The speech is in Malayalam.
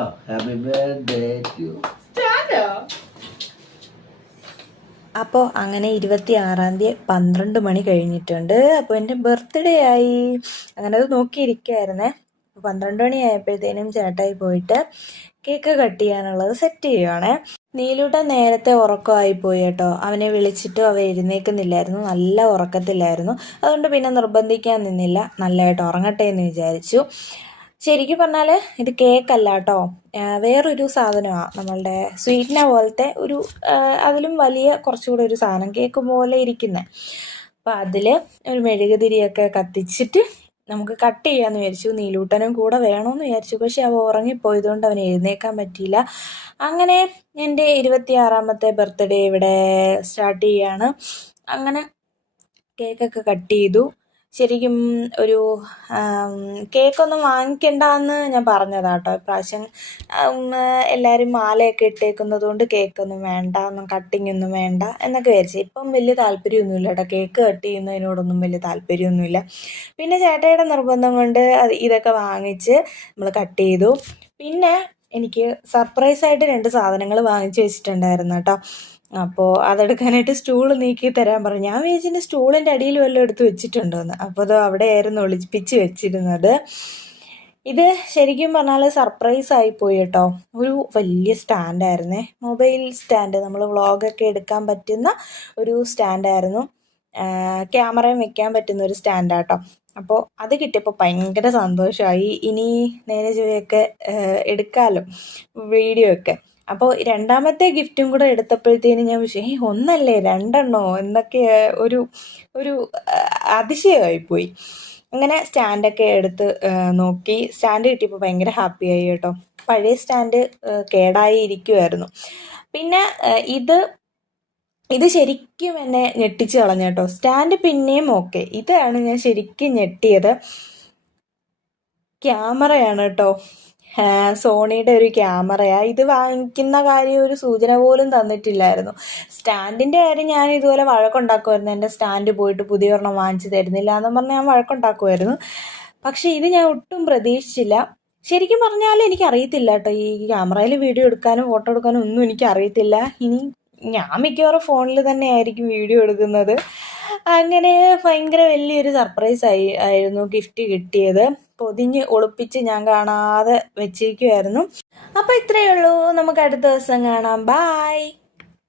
ഹാപ്പി ബർത്ത്ഡേ ടു അപ്പോൾ അങ്ങനെ 26-ാം തീയതി 12 മണി കഴിഞ്ഞിട്ടുണ്ട്. അപ്പോൾ എൻ്റെ ബർത്ത്ഡേ ആയി. അങ്ങനെ അത് നോക്കിയിരിക്കുകയായിരുന്നേ. 12 മണി ആയപ്പോഴത്തേനും ചേട്ടായി പോയിട്ട് കേക്ക് കട്ട് ചെയ്യാനുള്ളത് സെറ്റ് ചെയ്യുവാണേ. നീലൂട്ടൻ നേരത്തെ ഉറക്കമായി പോയി കേട്ടോ. അവനെ വിളിച്ചിട്ടും അവൻ എഴുന്നേൽക്കുന്നില്ലായിരുന്നു, നല്ല ഉറക്കത്തിലായിരുന്നു. അതുകൊണ്ട് പിന്നെ നിർബന്ധിക്കാൻ നിന്നില്ല, നല്ലതായിട്ട് ഉറങ്ങട്ടെ എന്ന് വിചാരിച്ചു. ശരിക്കും പറഞ്ഞാൽ ഇത് കേക്കല്ല കേട്ടോ, വേറൊരു സാധനമാണ്. നമ്മളുടെ സ്വീറ്റ്ന പോലത്തെ ഒരു അതിലും വലിയ കുറച്ചുകൂടെ ഒരു സാധനം, കേക്ക് പോലെ ഇരിക്കുന്നത്. അപ്പം അതിൽ ഒരു മെഴുകുതിരിയൊക്കെ കത്തിച്ചിട്ട് നമുക്ക് കട്ട് ചെയ്യാമെന്ന് വിചാരിച്ചു. നീലൂട്ടനും കൂടെ വേണമെന്ന് വിചാരിച്ചു, പക്ഷെ അവ ഉറങ്ങിപ്പോയതുകൊണ്ട് അവന് എഴുന്നേക്കാൻ പറ്റിയില്ല. അങ്ങനെ എൻ്റെ 26-ാമത്തെ ബർത്ത്ഡേ ഇവിടെ സ്റ്റാർട്ട് ചെയ്യാണ്. അങ്ങനെ കേക്കൊക്കെ കട്ട് ചെയ്തു. ശരിക്കും ഒരു കേക്കൊന്നും വാങ്ങിക്കണ്ടെന്ന് ഞാൻ പറഞ്ഞതാട്ടോ. ഇപ്രാവശ്യം എല്ലാവരും മാലയൊക്കെ ഇട്ടേക്കുന്നത് കൊണ്ട് കേക്കൊന്നും വേണ്ട, ഒന്നും കട്ടിങ് ഒന്നും വേണ്ട എന്നൊക്കെ വിചാരിച്ചു. ഇപ്പം വലിയ താല്പര്യമൊന്നുമില്ല കേട്ടോ, കേക്ക് കട്ട് ചെയ്യുന്നതിനോടൊന്നും വലിയ താല്പര്യമൊന്നുമില്ല. പിന്നെ ചേട്ടയുടെ നിർബന്ധം കൊണ്ട് ഇതൊക്കെ വാങ്ങിച്ച് നമ്മൾ കട്ട് ചെയ്തു. പിന്നെ എനിക്ക് സർപ്രൈസായിട്ട് 2 സാധനങ്ങൾ വാങ്ങിച്ച് വെച്ചിട്ടുണ്ടായിരുന്നു കേട്ടോ. അപ്പോൾ അതെടുക്കാനായിട്ട് സ്റ്റൂൾ നീക്കി തരാൻ പറഞ്ഞു. ഞാൻ വിചാരിച്ചിട്ട് സ്റ്റൂളിൻ്റെ അടിയിൽ വല്ലതും എടുത്ത് വെച്ചിട്ടുണ്ടോയെന്ന്. അപ്പോൾ അത് അവിടെയായിരുന്നു ഒളിപ്പിച്ച് വെച്ചിരുന്നത്. ഇത് ശരിക്കും പറഞ്ഞാൽ സർപ്രൈസ് ആയിപ്പോയി കേട്ടോ. ഒരു വലിയ സ്റ്റാൻഡായിരുന്നേ, മൊബൈൽ സ്റ്റാൻഡ്, നമ്മൾ വ്ളോഗൊക്കെ എടുക്കാൻ പറ്റുന്ന ഒരു സ്റ്റാൻഡായിരുന്നു. ക്യാമറയും വെക്കാൻ പറ്റുന്ന ഒരു സ്റ്റാൻഡാട്ടോ. അപ്പോൾ അത് കിട്ടിയപ്പോൾ ഭയങ്കര സന്തോഷമായി. ഇനി നേരെ ചൊവ്വയൊക്കെ എടുക്കാമല്ലോ വീഡിയോ ഒക്കെ. അപ്പോൾ 2ാമത്തെ ഗിഫ്റ്റും കൂടെ എടുത്തപ്പോഴത്തേനും ഞാൻ വിചാരിച്ചു, ഒന്നല്ലേ 2 എന്നൊക്കെ ഒരു ഒരു അതിശയമായിപ്പോയി. അങ്ങനെ സ്റ്റാൻഡൊക്കെ എടുത്ത് നോക്കി. സ്റ്റാൻഡ് കിട്ടിയപ്പോൾ ഭയങ്കര ഹാപ്പിയായി കേട്ടോ. പഴയ സ്റ്റാൻഡ് കേടായി ഇരിക്കുമായിരുന്നു. പിന്നെ ഇത് ശരിക്കും എന്നെ ഞെട്ടിച്ച് കളഞ്ഞു കേട്ടോ. സ്റ്റാൻഡ് പിന്നെയും ഓക്കെ, ഇതാണ് ഞാൻ ശരിക്കും ഞെട്ടിയത്. ക്യാമറയാണ് കേട്ടോ, സോണിയുടെ ഒരു ക്യാമറയാണ്. ഇത് വാങ്ങിക്കുന്ന കാര്യം ഒരു സൂചന പോലും തന്നിട്ടില്ലായിരുന്നു. സ്റ്റാൻഡിൻ്റെ കാര്യം ഞാൻ ഇതുപോലെ വഴക്കുണ്ടാക്കുമായിരുന്നു. എൻ്റെ സ്റ്റാൻഡ് പോയിട്ട് പുതിയ ഒരെണ്ണം വാങ്ങിച്ച് തരുന്നില്ല എന്ന് പറഞ്ഞ് ഞാൻ വഴക്കുണ്ടാക്കുമായിരുന്നു. പക്ഷേ ഇത് ഞാൻ ഒട്ടും പ്രതീക്ഷിച്ചില്ല. ശരിക്കും പറഞ്ഞാൽ എനിക്കറിയത്തില്ല കേട്ടോ, ഈ ക്യാമറയിൽ വീഡിയോ എടുക്കാനും ഫോട്ടോ എടുക്കാനും ഒന്നും എനിക്കറിയത്തില്ല. ഇനി ഞാൻ മിക്കവാറും ഫോണിൽ തന്നെ ആയിരിക്കും വീഡിയോ എടുക്കുന്നത്. അങ്ങനെ ഭയങ്കര വലിയൊരു സർപ്രൈസ് ആയിരുന്നു ഗിഫ്റ്റ് കിട്ടിയത്. പൊതിഞ്ഞ് ഒളിപ്പിച്ച് ഞാൻ കാണാതെ വെച്ചിരിക്കുമായിരുന്നു. അപ്പോൾ ഇത്രയേ ഉള്ളൂ, നമുക്ക് അടുത്ത ദിവസം കാണാം. ബായ്.